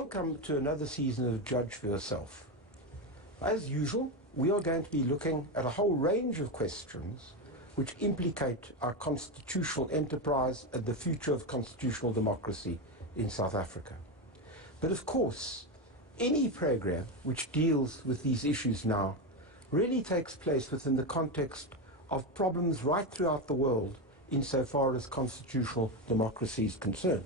Welcome to another season of Judge for Yourself. As usual, we are going to be looking at a whole range of questions which implicate our constitutional enterprise and the future of constitutional democracy in South Africa. But of course, any program which deals with these issues now really takes place within the context of problems right throughout the world insofar as constitutional democracy is concerned.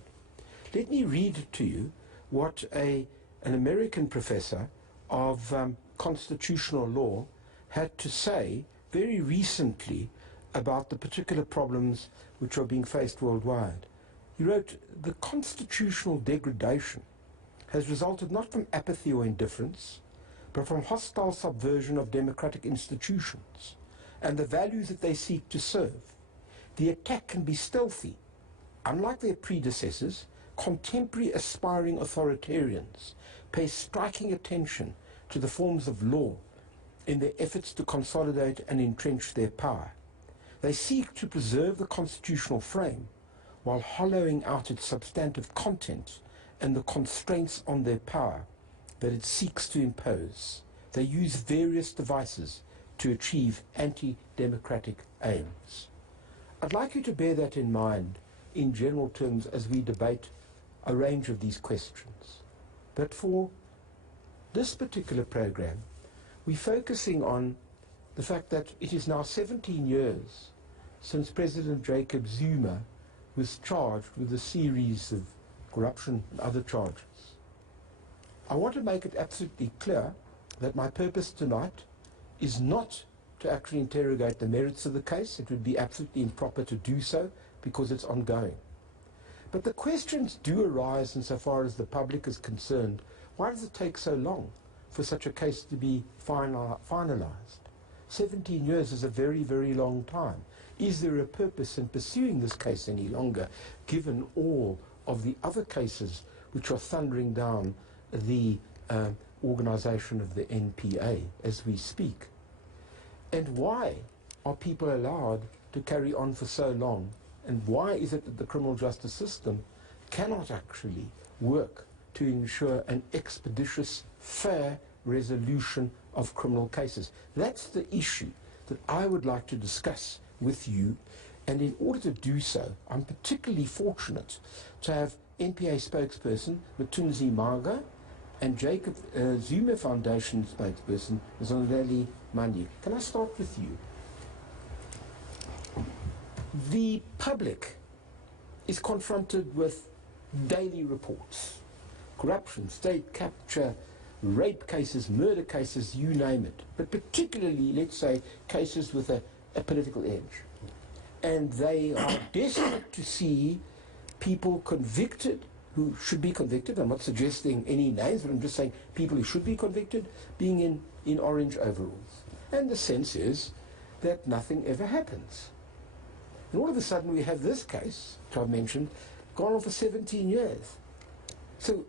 Let me read to you what an American professor of constitutional law had to say very recently about the particular problems which are being faced worldwide. He wrote, "The constitutional degradation has resulted not from apathy or indifference, but from hostile subversion of democratic institutions and the values that they seek to serve. The attack can be stealthy. Unlike their predecessors, contemporary aspiring authoritarians pay striking attention to the forms of law in their efforts to consolidate and entrench their power. They seek to preserve the constitutional frame while hollowing out its substantive content and the constraints on their power that it seeks to impose. They use various devices to achieve anti-democratic aims." I'd like you to bear that in mind in general terms as we debate a range of these questions. But for this particular program, we're focusing on the fact that it is now 17 years since President Jacob Zuma was charged with a series of corruption and other charges. I want to make it absolutely clear that my purpose tonight is not to actually interrogate the merits of the case. It would be absolutely improper to do so because it's ongoing. But the questions do arise insofar as the public is concerned. Why does it take so long for such a case to be finalized? 17 years is a very, very long time. Is there a purpose in pursuing this case any longer, given all of the other cases which are thundering down the organization of the NPA as we speak? And why are people allowed to carry on for so long? And why is it that the criminal justice system cannot actually work to ensure an expeditious, fair resolution of criminal cases? That's the issue that I would like to discuss with you. And in order to do so, I'm particularly fortunate to have NPA spokesperson Mthunzi Mhaga and Jacob Zuma Foundation spokesperson Mzwanele Manyi. Can I start with you? The public is confronted with daily reports. Corruption, state capture, rape cases, murder cases, you name it. But particularly, let's say, cases with a political edge. And they are desperate to see people convicted who should be convicted. I'm not suggesting any names, but I'm just saying people who should be convicted being in orange overalls. And the sense is that nothing ever happens. And all of a sudden we have this case, which I've mentioned, gone on for 17 years. So,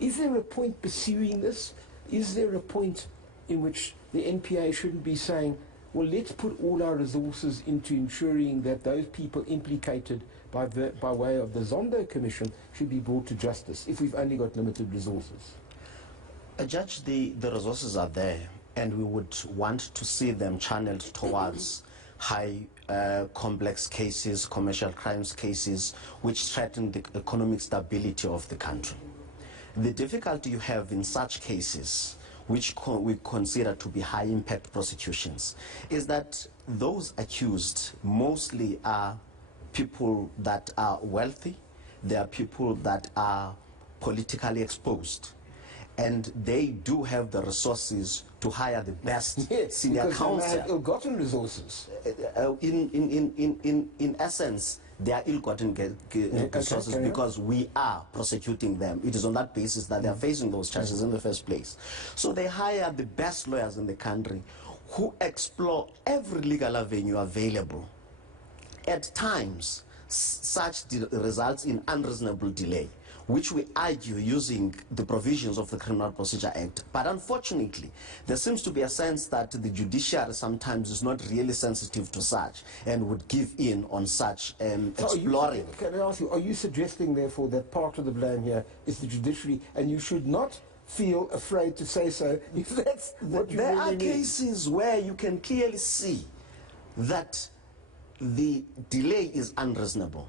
is there a point pursuing this? Is there a point in which the NPA shouldn't be saying, well, let's put all our resources into ensuring that those people implicated by way of the Zondo Commission should be brought to justice if we've only got limited resources? Judge, the resources are there, and we would want to see them channeled towards high complex cases, commercial crimes cases, which threaten the economic stability of the country. The difficulty you have in such cases, which we consider to be high impact prosecutions, is that those accused mostly are people that are wealthy, they are people that are politically exposed, and they do have the resources to hire the best senior counsel. They have ill-gotten resources. In essence, they are ill-gotten resources because we are prosecuting them. It is on that basis that they are facing those charges in the first place. So they hire the best lawyers in the country who explore every legal avenue available. At times, such results in unreasonable delay. which we argue using the provisions of the Criminal Procedure Act. But unfortunately, there seems to be a sense that the judiciary sometimes is not really sensitive to such and would give in on such exploring. Can I ask you, are you suggesting, therefore, that part of the blame here is the judiciary and you should not feel afraid to say so if that's what you There really are mean? cases where you can clearly see that the delay is unreasonable.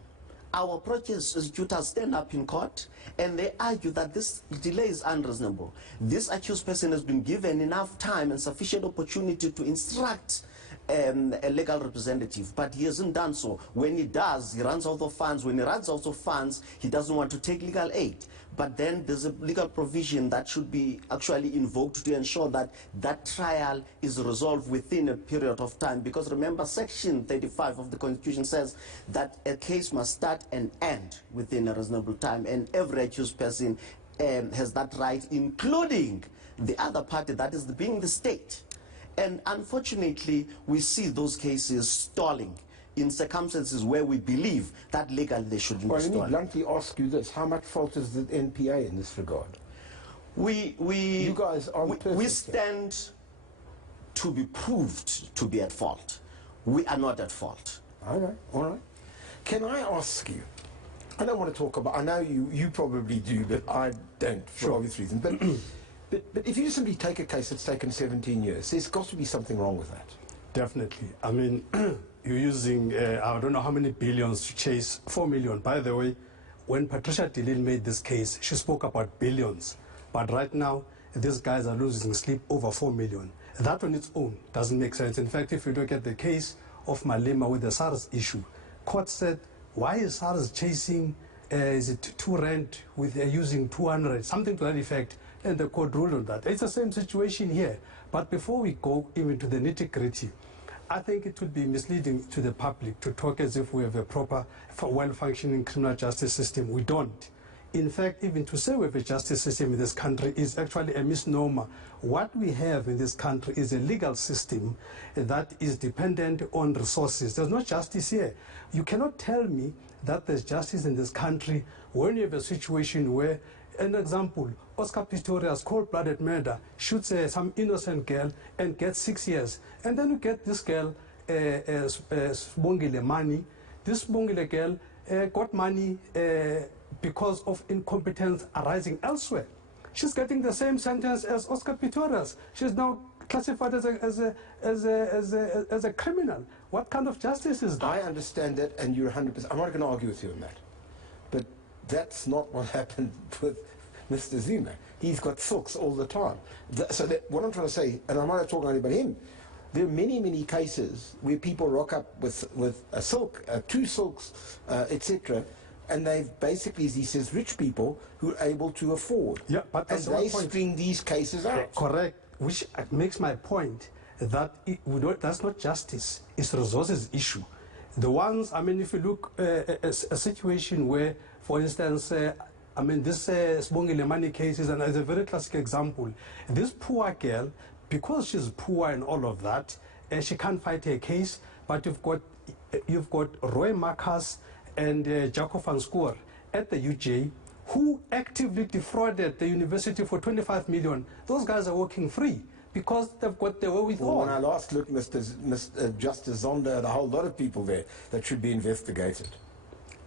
Our prosecutors stand up in court and they argue that this delay is unreasonable. This accused person has been given enough time and sufficient opportunity to instruct a legal representative, but he hasn't done so. When he does, he runs out of funds. When he runs out of funds, he doesn't want to take legal aid. But then there's a legal provision that should be actually invoked to ensure that that trial is resolved within a period of time. Because remember, Section 35 of the Constitution says that a case must start and end within a reasonable time, and every accused person has that right, including the other party, that is being the state. And unfortunately, we see those cases stalling in circumstances where we believe that legally they shouldn't be Let me stalling. bluntly ask you this. How much fault is the NPA in this regard? You guys aren't perfect we here. stand to be proved to be at fault. We are not at fault. All right, all right. Can I ask you, I don't want to talk about, I know you probably do, but I don't for obvious reasons. But if you simply take a case that's taken 17 years, there's got to be something wrong with that. Definitely. I mean, you're using, I don't know how many billions to chase 4 million. By the way, when Patricia Dillon made this case, she spoke about billions. But right now, these guys are losing sleep over 4 million. That on its own doesn't make sense. In fact, if you look at the case of Malema with the SARS issue, court said, why is SARS chasing, is it 2 rand with using 200, something to that effect, and the court ruled on that. It's the same situation here. But before we go even to the nitty-gritty, I think it would be misleading to the public to talk as if we have a proper, well-functioning criminal justice system. We don't. In fact, even to say we have a justice system in this country is actually a misnomer. What we have in this country is a legal system that is dependent on resources. There's no justice here. You cannot tell me that there's justice in this country when you have a situation where, an example, Oscar Pistorius, cold-blooded murder, shoots some innocent girl and gets 6 years. And then you get this girl, Sibongile Mani. This Sibongile girl got money because of incompetence arising elsewhere. She's getting the same sentence as Oscar Pistorius. She's now classified as a criminal. What kind of justice is that? I understand that, and you're 100%. I'm not going to argue with you on that. But that's not what happened with Mr. Zuma. He's got silks all the time. What I'm trying to say, and I'm not talking only about him, there are many, many cases where people rock up with a silk, 2 silks, etc., and they've basically, as he says, rich people who are able to afford. Yeah, but and they string these cases out. Correct, which makes my point that that's not justice, it's resources issue. The ones, I mean, if you look at a situation where, for instance, I mean, this Sibongile Mani case is a very classic example. This poor girl, because she's poor and all of that, she can't fight her case, but you've got Roy Marcus and Jaco van Schoor at the UJ who actively defrauded the university for 25 million. Those guys are working free because they've got the wherewithal. Well, when I last looked, Mr. Justice Zonda had a whole lot of people there that should be investigated.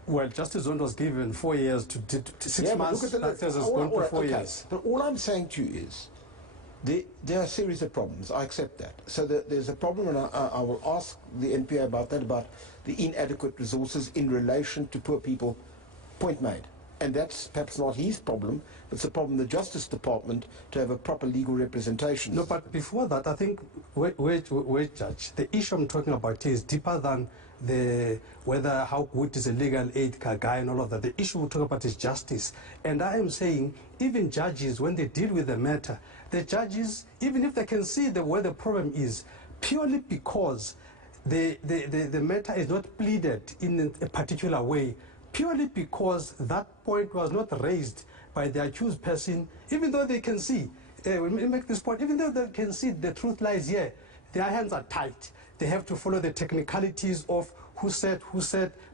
Well, Justice Zonda was given 4 years to 6 months. But look at that has gone to 4 years. But all I'm saying to you is there are a series of problems. I accept that. So there's a problem, and I will ask the NPA about that, about the inadequate resources in relation to poor people. Point made. And that's perhaps not his problem, but it's a problem of the Justice Department to have a proper legal representation. No, but before that, I think, wait, Judge, the issue I'm talking about is deeper than whether how good is a legal aid guy and all of that. The issue we're talking about is justice. And I am saying, even judges, when they deal with the matter, the judges, even if they can see where the problem is, purely because the matter is not pleaded in a particular way, purely because that point was not raised by the accused person, even though they can see, when we make this point, even though they can see the truth lies here, their hands are tied. They have to follow the technicalities of who said,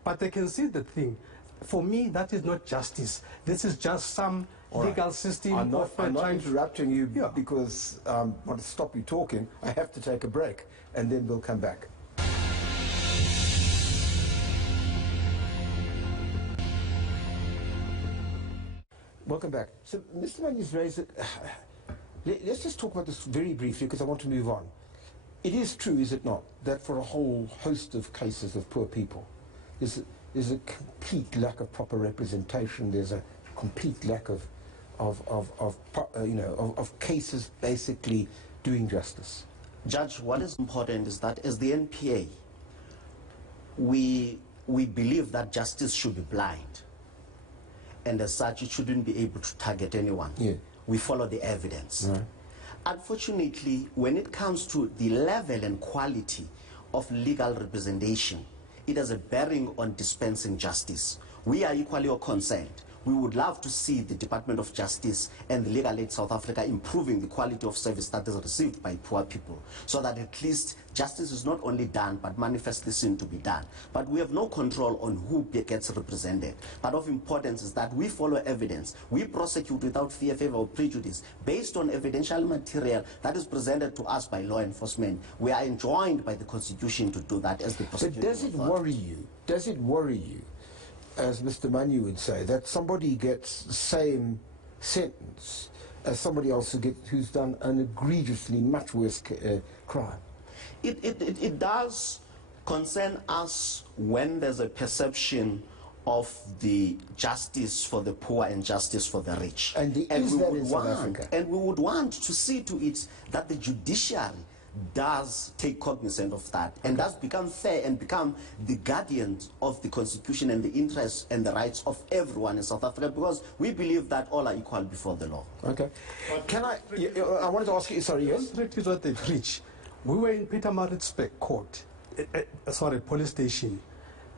but they can see the thing. For me, that is not justice. This is just some legal system I'm not trying interrupting you Yeah. because I want to stop you talking. I have to take a break, and then we'll come back. Welcome back. So, Mr. Manyi's raised it. Let's just talk about this very briefly because I want to move on. It is true, is it not, that for a whole host of cases of poor people, there's a complete lack of proper representation. There's a complete lack of cases basically doing justice. Judge, what is important is that as the NPA, we believe that justice should be blind. And as such, it shouldn't be able to target anyone. Yeah. We follow the evidence. Right. Unfortunately, when it comes to the level and quality of legal representation, it has a bearing on dispensing justice. We are equally concerned. We would love to see the Department of Justice and the Legal Aid South Africa improving the quality of service that is received by poor people, so that at least justice is not only done, but manifestly seen to be done. But we have no control on who gets represented. But of importance is that we follow evidence. We prosecute without fear, favor, or prejudice, based on evidential material that is presented to us by law enforcement. We are enjoined by the Constitution to do that as the prosecutor. But does it worry you? Does it worry you, as Mr. Manyi would say, that somebody gets the same sentence as somebody else who's done an egregiously much worse crime? It does concern us when there's a perception of the justice for the poor and justice for the rich. And we would want to see to it that the judiciary does take cognizance of that and does become fair and become the guardians of the Constitution and the interests and the rights of everyone in South Africa, because we believe that all are equal before the law. Okay. Can I wanted to ask you, sorry, yes? That is what they preach. We were in Peter Maritzburg court, police station,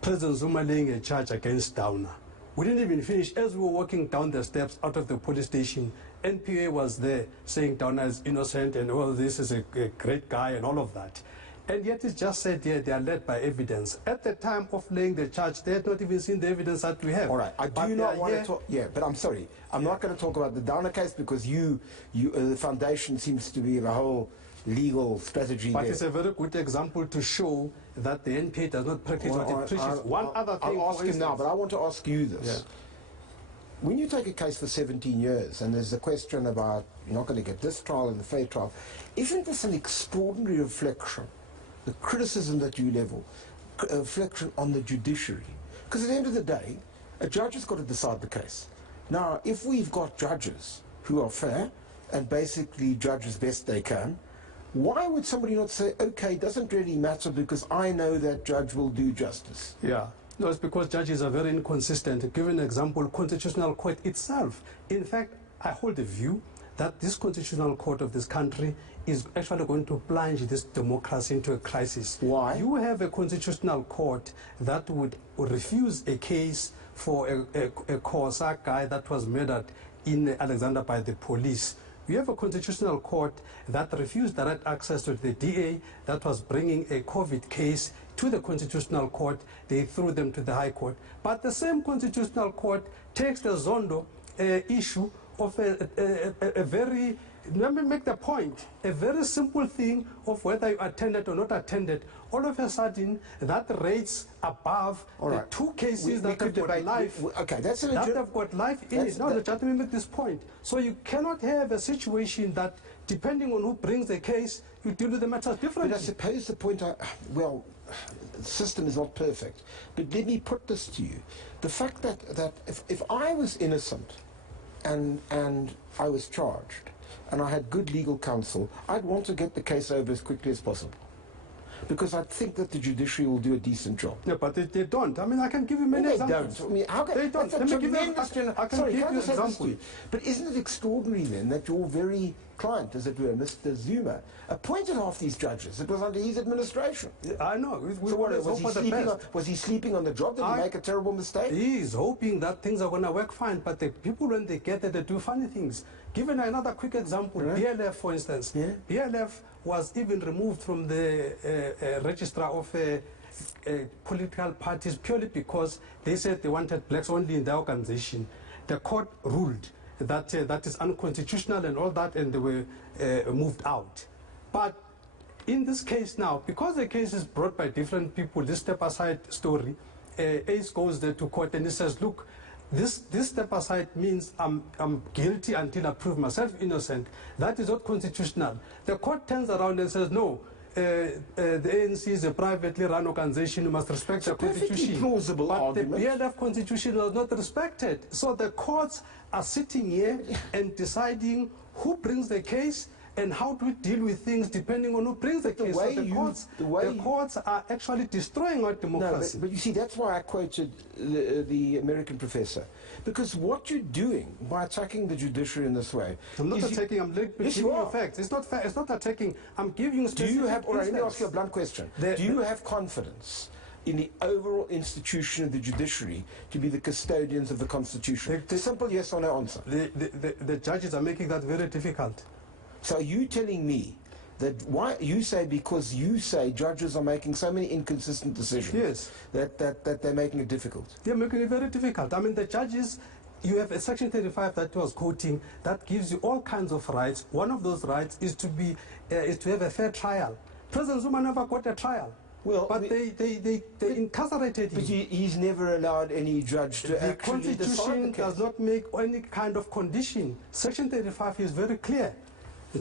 President Zuma laying a charge against Downer. We didn't even finish. As we were walking down the steps out of the police station, NPA was there saying Downer is innocent and well, this is a great guy and all of that. And yet it's just said here they are led by evidence. At the time of laying the charge, they had not even seen the evidence that we have. All right, I do not want to talk. Yeah, but I'm sorry, I'm not going to talk about the Downer case because the foundation seems to be the whole legal strategy. But there. It's a very good example to show that the NPA does not practice what it preaches. One other thing. I'll ask him now, but I want to ask you this. Yeah. When you take a case for 17 years and there's a question about you're not going to get this trial and the fair trial, isn't this an extraordinary reflection, the criticism that you level, a reflection on the judiciary? Because at the end of the day, a judge has got to decide the case. Now, if we've got judges who are fair and basically judge as best they can, why would somebody not say, okay, it doesn't really matter because I know that judge will do justice? Yeah. No, it's because judges are very inconsistent. To give an example, Constitutional Court itself. In fact, I hold the view that this Constitutional Court of this country is actually going to plunge this democracy into a crisis. Why? You have a Constitutional Court that would refuse a case for a Xhosa guy that was murdered in Alexandra by the police. You have a Constitutional Court that refused direct access to the DA that was bringing a COVID case to the Constitutional Court. They threw them to the High Court. But the same Constitutional Court takes the Zondo issue of a very, let me make the point, a very simple thing of whether you attended or not attended. All of a sudden, that rates above the two cases that have got life. Okay, that's an that have got life in it. Now, let me make this point. So you cannot have a situation that, depending on who brings the case, you deal with the matters differently. But I suppose the point, well, the system is not perfect. But let me put this to you. The fact that if I was innocent and I was charged and I had good legal counsel, I'd want to get the case over as quickly as possible. Because I think that the judiciary will do a decent job. No, but they don't. I mean, I can give you many examples. They don't. I mean, how can, they don't. Let me give you, I can give you an example. But isn't it extraordinary then that your very client, as it were, Mr. Zuma, appointed half these judges? It was under his administration. I know. So what, was he sleeping on the job? Did he make a terrible mistake? He is hoping that things are going to work fine, but the people, when they get there, they do funny things. Given another quick example, BLF, for instance. BLF was even removed from the registrar of political parties purely because they said they wanted blacks only in their organization. The court ruled that that is unconstitutional and all that, and they were moved out. But in this case now, because the case is brought by different people, this step-aside story, Ace goes there to court and he says, look, this step-aside means I'm guilty until I prove myself innocent. That is not constitutional. The court turns around and says, no, the ANC is a privately run organization, you must respect the constitution. Plausible but argument. the BLF constitution was not respected. So the courts are sitting here and deciding who brings the case and how to deal with things depending on who brings the case. So the courts are actually destroying our democracy. No, but you see, that's why I quoted the American professor. Because what you're doing by attacking the judiciary in this way... I'm not attacking, I'm giving you facts. It's not fair, it's not attacking, I'm giving you specific all right, let me ask you a blunt question. Do you have confidence in the overall institution of the judiciary to be the custodians of the Constitution? It's a simple yes or no answer. The judges are making that very difficult. So are you telling me that because you say judges are making so many inconsistent decisions, yes, that they're making it difficult? They're making it very difficult. I mean, the judges, you have a Section 35 that was quoting that gives you all kinds of rights. One of those rights is to have a fair trial. President Zuma never got a trial. Well, but they incarcerated him. But he's never allowed any judge to actually decide the case. The Constitution does not make any kind of condition. Section 35 is very clear.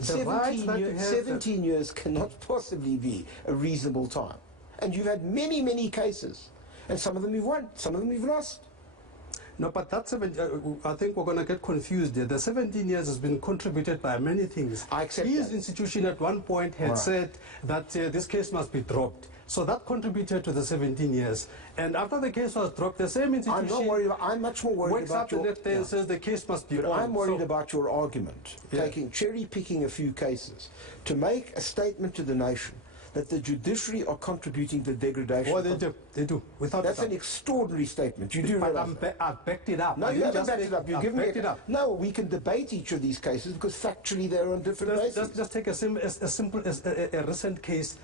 17 years cannot possibly be a reasonable time. And you've had many, many cases. And some of them you've won, some of them you've lost. No, but that's I think we're going to get confused there. The 17 years has been contributed by many things. I accept His institution at one point had said that this case must be dropped. So that contributed to the 17 years. And after the case was dropped, the same institution... I'm much more worried about your... wakes up the next day and says the case must be on. I'm worried about your argument, cherry-picking a few cases, to make a statement to the nation that the judiciary are contributing to degradation. Well, they do. That's an extraordinary statement. You do realize that. I've backed it up. No, you haven't backed it up. You're giving it up. No, we can debate each of these cases because factually they're on different bases. Let's take a recent case.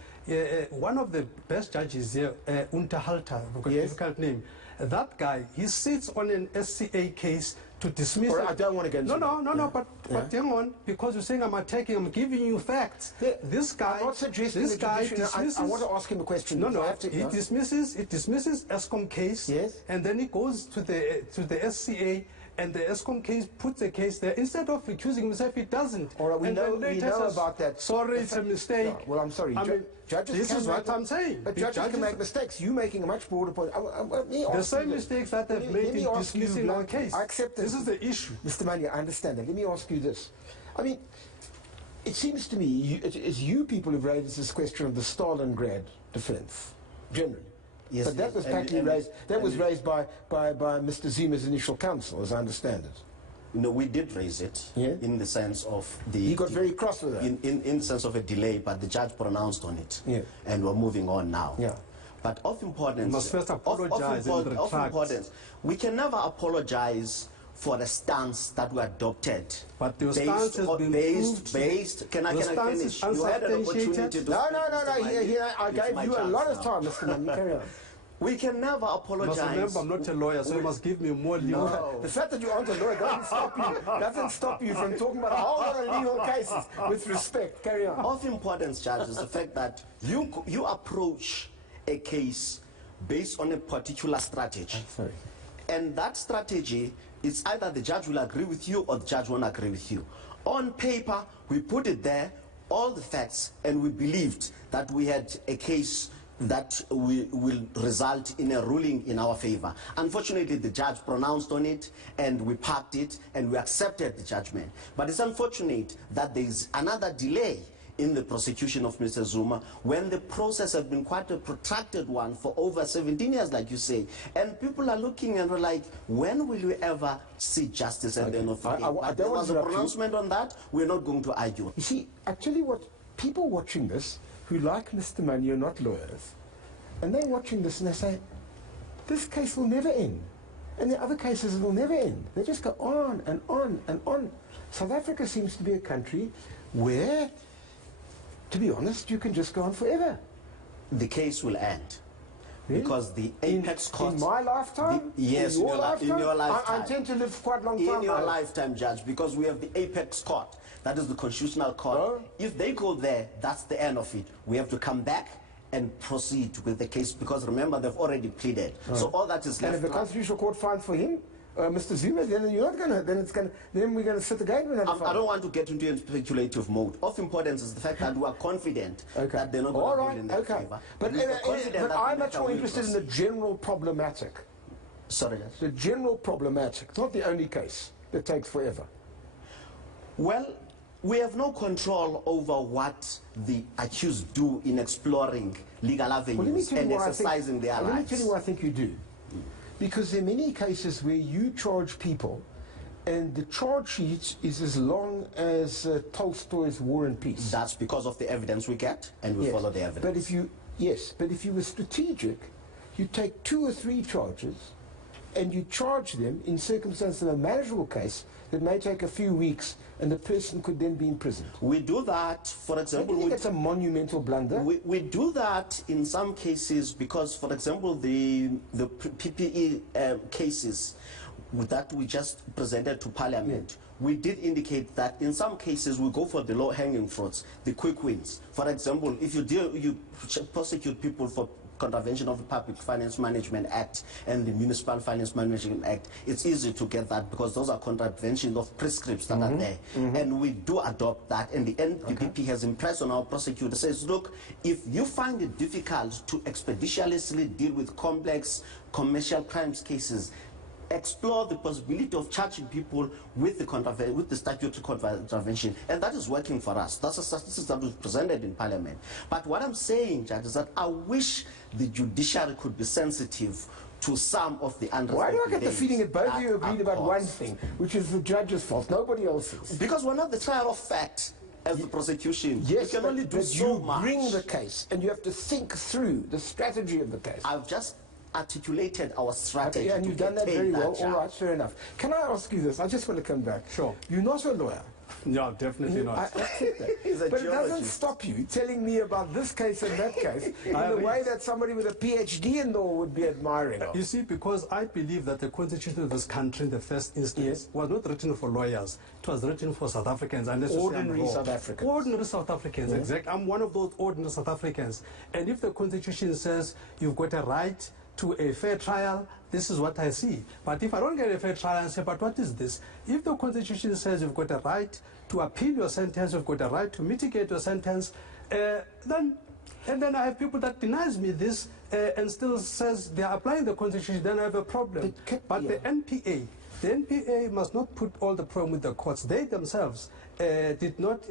One of the best judges here, Unterhalter, a difficult name. That guy, he sits on an SCA case to dismiss... I don't want to get into but hang on, because you're saying I'm giving you facts. This guy... I'm not suggesting I want to ask him a question. He dismisses ESCOM case, and then he goes to the SCA, and the ESCOM case puts a case there. Instead of recusing himself, he doesn't. All right, we know about that. Sorry, it's a mistake. No, well, I'm sorry. This is what I'm saying. But judges can make mistakes. You're making a much broader point. The same mistakes that they've made in dismissing our case. I accept this. This is the issue. Mr. Manyi, I understand that. Let me ask you this. I mean, it seems to me it's you people who've raised this question of the Stalingrad defense, generally. Yes, but that was partly raised. That was raised by Mr. Zuma's initial counsel, as I understand it. No, we did raise it in the sense of the... He got very cross with that. In the sense of a delay, but the judge pronounced on it. And we're moving on now. But of importance... You must first apologize and retract. Of importance, we can never apologize for the stance that we adopted. But your stance has been proved. Can I finish? You had an opportunity to... No. I gave you a lot of time, Mr. Manyi. Carry on. We can never apologize. You must remember, I'm not a lawyer, so you must give me more legal. No. The fact that you aren't a lawyer doesn't stop you from talking about a whole lot of legal cases with respect. Carry on. Of importance, Judge, is the fact that you approach a case based on a particular strategy. And that strategy is either the judge will agree with you or the judge won't agree with you. On paper, we put it there, all the facts, and we believed that we had a case that will result in a ruling in our favor. Unfortunately, the judge pronounced on it, and we parked it, and we accepted the judgment. But it's unfortunate that there is another delay in the prosecution of Mr. Zuma when the process has been quite a protracted one for over 17 years, like you say. And people are looking and we're like, when will we ever see justice at the end of the day? But there was a pronouncement on that. We're not going to argue. You see, actually what people watching this who like Mr. Manyi are not lawyers, and they're watching this and they say, this case will never end. And the other cases will never end. They just go on and on and on. South Africa seems to be a country where, to be honest, you can just go on forever. The case will end. because the apex court... In my lifetime? Yes, in your lifetime? I I tend to live quite a long time. In your lifetime, Judge, because we have the apex court. That is the constitutional court. Oh. If they go there, that's the end of it. We have to come back and proceed with the case, because remember, they've already pleaded. Oh. So all that is left. And if the Constitutional Court finds for him, Mr. Zuma, then you're not gonna. Then we're gonna sit again. I don't want to get into a speculative mode. Of importance is the fact that we are confident that they're not going to rule in their favor. But I'm much more interested in the general problematic. Sorry, yes. The general problematic. It's not the only case that takes forever. Well, we have no control over what the accused do in exploring legal avenues and exercising their rights. Let me tell you what I think you do. Because there are many cases where you charge people and the charge sheet is as long as Tolstoy's War and Peace. That's because of the evidence we get, and we follow the evidence. But if you were strategic, you take 2 or 3 charges and you charge them in circumstances of a manageable case that may take a few weeks and the person could then be imprisoned. We do that, for example... I think it's a monumental blunder. We do that in some cases because, for example, the PPE cases that we just presented to Parliament, we did indicate that in some cases we go for the low-hanging fruits, the quick wins. For example, if you prosecute people for contravention of the Public Finance Management Act and the Municipal Finance Management Act, it's easy to get that because those are contraventions of prescripts that are there. And we do adopt that, and the NPPP has impressed on our prosecutor, says, look, if you find it difficult to expeditiously deal with complex commercial crimes cases, explore the possibility of charging people with the statutory contravention, and that is working for us. That's a statistic that was presented in Parliament. But what I'm saying, Judge, is that I wish the judiciary could be sensitive to some of the understanding. Why do I get the feeling that both of you agreed about one thing, which is the judge's fault, nobody else's? Because we're not the trial of fact as the prosecution. Yes, you can only do so you much. Bring the case, and you have to think through the strategy of the case. I've just articulated our strategy. Okay, and you've done that very well. All right, fair enough. Can I ask you this? I just want to come back. Sure. You're not a lawyer. No, definitely not. I accept that. But it doesn't stop you telling me about this case and that case in the way that somebody with a PhD in law would be admiring of. You see, because I believe that the constitution of this country in the first instance was not written for lawyers. It was written for South Africans. Ordinary South Africans. Ordinary South Africans, exactly. I'm one of those ordinary South Africans. And if the constitution says you've got a right to a fair trial, this is what I see. But if I don't get a fair trial and say, but what is this? If the Constitution says you've got a right to appeal your sentence, you've got a right to mitigate your sentence, then I have people that denies me this and still says they are applying the Constitution, then I have a problem. But the NPA must not put all the problem with the courts. They themselves did not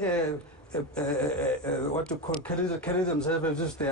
what to call carry themselves as if they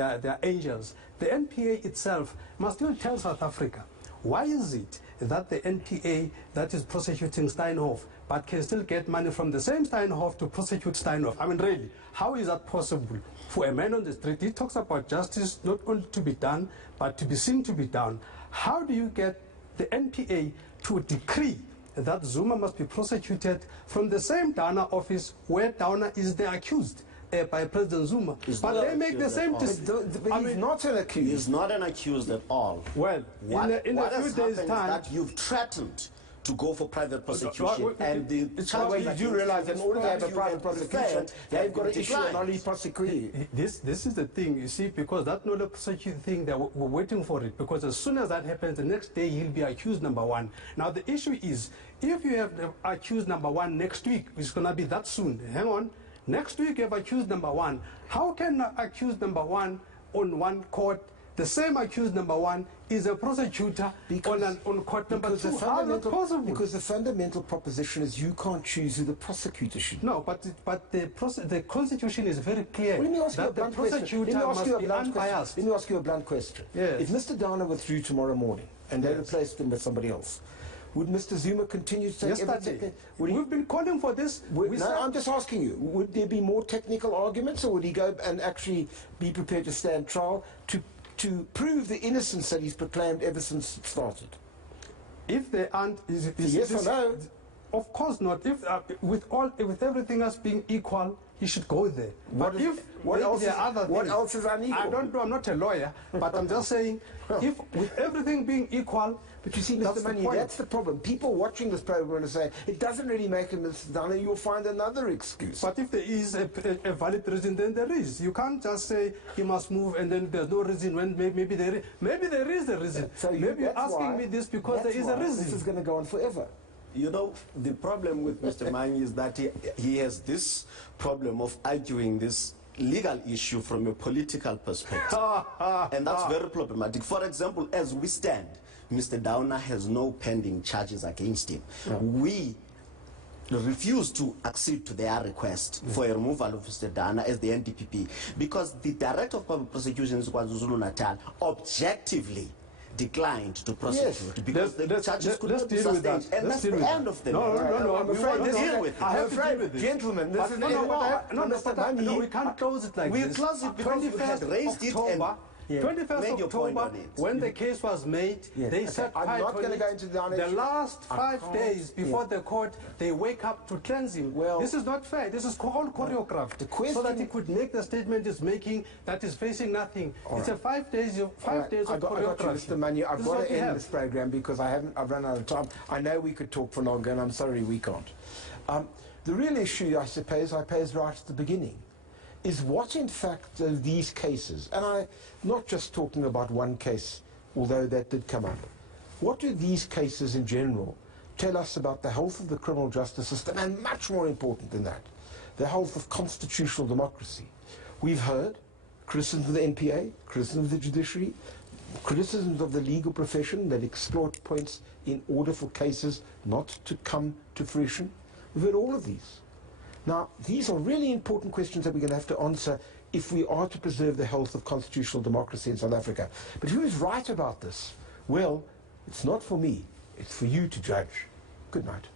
are angels. The NPA itself must still tell South Africa, why is it that the NPA that is prosecuting Steinhoff but can still get money from the same Steinhoff to prosecute Steinhoff? I mean, really, how is that possible? For a man on the street, he talks about justice not only to be done, but to be seen to be done. How do you get the NPA to decree that Zuma must be prosecuted from the same Downer office where Downer is the accused by President Zuma? But they make the same decision. But he's not an accused. He's not an accused at all. Well, in a few days' time, that you've threatened to go for private prosecution, and the charges you do realize that in order to have a private prosecution, they've got to issue a nolli prosequi. This is the thing, you see, because that nolli prosequi thing, we're waiting for it, because as soon as that happens, the next day he'll be accused number one. Now the issue is, if you have the accused number one next week, it's going to be that soon. Hang on. Next week you have accused number one. How can accused number one on one court, the same accused number one is a prosecutor on court number two? How is that possible? Because the fundamental proposition is you can't choose who the prosecutor should be. No, but the Constitution is very clear. Well, let me ask you a blunt question. Let me ask you a blunt question. Yes. If Mr. Downer withdrew tomorrow morning and they replaced him with somebody else, would Mr. Zuma continue to take everything? We've been calling for this. No, I'm just asking you, would there be more technical arguments, or would he go and actually be prepared to stand trial to prove the innocence that he's proclaimed ever since it started? If they aren't, yes or no? Of course not. If with everything else being equal, you should go there. What But is- if what maybe else there is- are other what things, else is unequal? I don't know, I'm not a lawyer, but I'm just saying, if with everything being equal, But you see, that's Mr. the Manyi, point. that's the problem. People watching this program are going to say, it doesn't really make him Mr. Dana, you'll find another excuse. But if there is a valid reason, then there is. You can't just say he must move and then there's no reason when maybe there is a reason. So maybe you're that's asking why- me this because there that's is a why reason. This is going to go on forever. You know, the problem with Mr. Manyi is that he has this problem of arguing this legal issue from a political perspective. And that's very problematic. For example, as we stand, Mr. Downer has no pending charges against him. We refuse to accede to their request for a removal of Mr. Downer as the NDPP because the Director of Public Prosecutions, KwaZulu-Natal, objectively declined to prosecute because the charges could let's not be deal with sustained. that. And Let's that's deal the with end that. of the No, matter. no, I'm we afraid want this to is- deal with it. I have I'm to deal afraid, with this. gentlemen, this But is no, Mr. but Manyi, we can't close it like We this. close it because you had raised it and 21st made your point October, on it. when the case was made, Yes. they Okay, set I'm fire not on gonna it. go into the The issue. last I 5 can't- days before yeah. the court, they wake up to cleanse him. Well- this is not fair. This is all choreographed. The question- so that he could make the statement he's making that is facing nothing. It's a 5 days of All right, days I of got you, choreography. Mr. Manyi. I've This is got what to we end have. this program because I've run out of time. I know we could talk for longer, and I'm sorry we can't. The real issue, I suppose, I pose right at the beginning, is what in fact these cases, and I'm not just talking about one case, although that did come up. What do these cases in general tell us about the health of the criminal justice system, and much more important than that, the health of constitutional democracy? We've heard criticisms of the NPA, criticisms of the judiciary, criticisms of the legal profession that exploit points in order for cases not to come to fruition. We've heard all of these. Now, these are really important questions that we're going to have to answer if we are to preserve the health of constitutional democracy in South Africa. But who is right about this? Well, it's not for me. It's for you to judge. Good night.